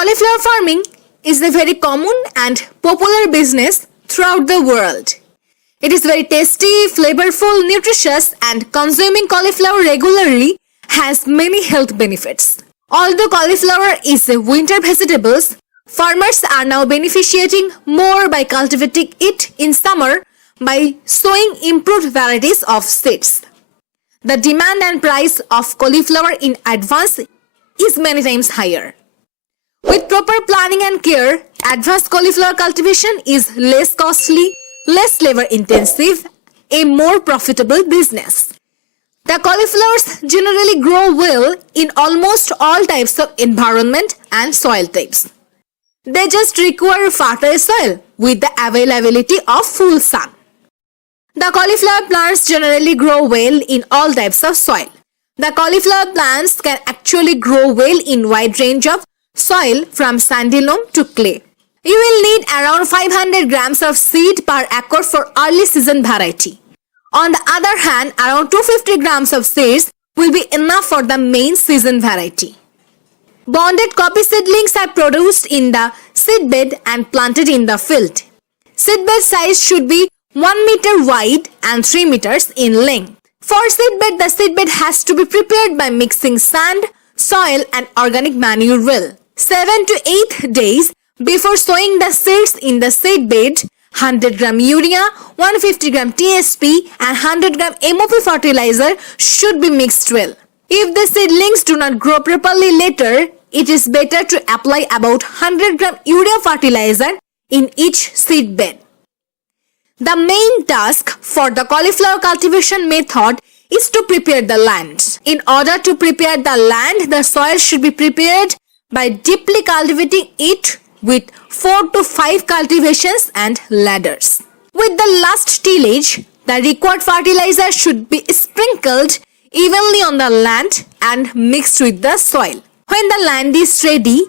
Cauliflower farming is a very common and popular business throughout the world. It is very tasty, flavorful, nutritious, and consuming cauliflower regularly has many health benefits. Although cauliflower is a winter vegetable, farmers are now benefiting more by cultivating it in summer by sowing improved varieties of seeds. The demand and price of cauliflower in advance is many times higher. With proper planning and care, advanced cauliflower cultivation is less costly, less labor intensive, a more profitable business. The cauliflowers generally grow well in almost all types of environment and soil types. They just require fertile soil with the availability of full sun. The cauliflower plants generally grow well in all types of soil. The cauliflower plants can actually grow well in wide range of soil from sandy loam to clay. You will need around 500 grams of seed per acre for early season variety. On the other hand, around 250 grams of seeds will be enough for the main season variety. Bonded copy seedlings are produced in the seedbed and planted in the field. Seedbed size should be 1 meter wide and 3 meters in length. For seedbed, the seedbed has to be prepared by mixing sand, soil and organic manure well. 7 to 8 days before sowing the seeds in the seedbed, 100 gram urea, 150 gram TSP and 100 gram MOP fertilizer should be mixed well. If the seedlings do not grow properly later, it is better to apply about 100 gram urea fertilizer in each seedbed. The main task for the cauliflower cultivation method is to prepare the land. In order to prepare the land, the soil should be prepared by deeply cultivating it with 4 to 5 cultivations and ladders. With the last tillage, the required fertilizer should be sprinkled evenly on the land and mixed with the soil. When the land is ready,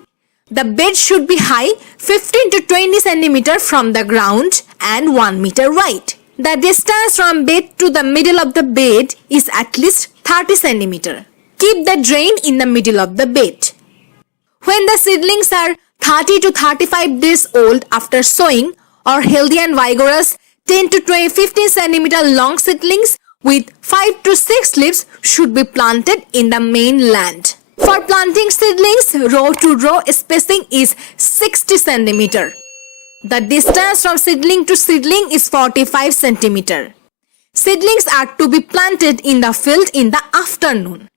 the bed should be high 15 to 20 cm from the ground and 1 meter wide. The distance from bed to the middle of the bed is at least 30 cm. Keep the drain in the middle of the bed. When the seedlings are 30 to 35 days old after sowing or healthy and vigorous 10 to 15 cm long seedlings with 5 to 6 leaves should be planted in the main land. For planting seedlings, row to row spacing is 60 cm. The distance from seedling to seedling is 45 cm. Seedlings are to be planted in the field in the afternoon.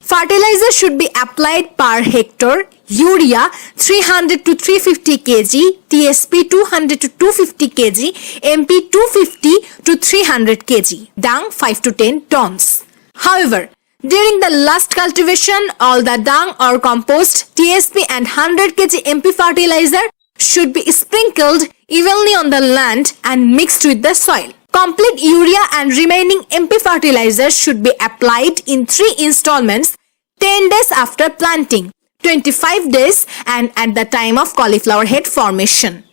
Fertilizer should be applied per hectare, urea 300 to 350 kg, TSP 200 to 250 kg, MP 250 to 300 kg, dung 5 to 10 tons. However, during the last cultivation, all the dung or compost, TSP and 100 kg MP fertilizer should be sprinkled evenly on the land and mixed with the soil. Complete urea and remaining MP fertilizer should be applied in 3 installments 10 days after planting, 25 days and at the time of cauliflower head formation.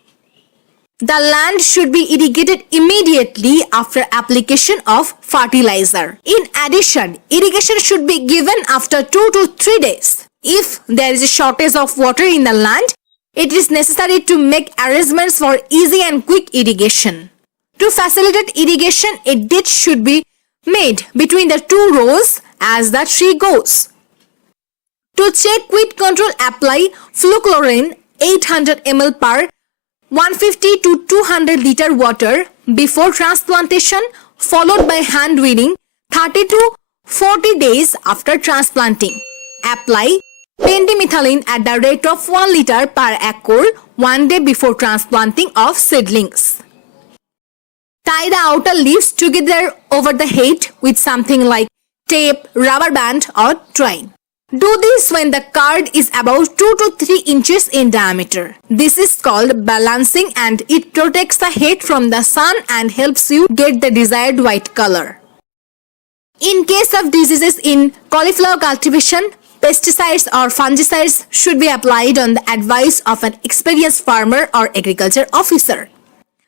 The land should be irrigated immediately after application of fertilizer. In addition, irrigation should be given after 2 to 3 days. If there is a shortage of water in the land, it is necessary to make arrangements for easy and quick irrigation. To facilitate irrigation, a ditch should be made between the 2 rows as the tree goes. To check weed control, apply fluclorin 800 ml per 150 to 200 liter water before transplantation, followed by hand weeding 30 to 40 days after transplanting. Apply pendimethalin at the rate of 1 liter per acre 1 day before transplanting of seedlings. Tie the outer leaves together over the head with something like tape, rubber band or twine. Do this when the card is about 2 to 3 inches in diameter. This is called balancing and it protects the head from the sun and helps you get the desired white color. In case of diseases in cauliflower cultivation, pesticides or fungicides should be applied on the advice of an experienced farmer or agriculture officer.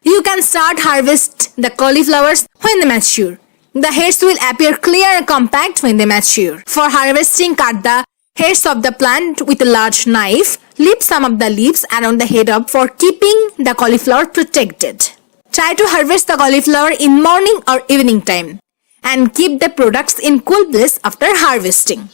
You can start harvest the cauliflowers when they mature. The heads will appear clear and compact when they mature. For harvesting, cut the heads of the plant with a large knife. Leave some of the leaves around the head up for keeping the cauliflower protected. Try to harvest the cauliflower in morning or evening time and keep the products in cool place after harvesting.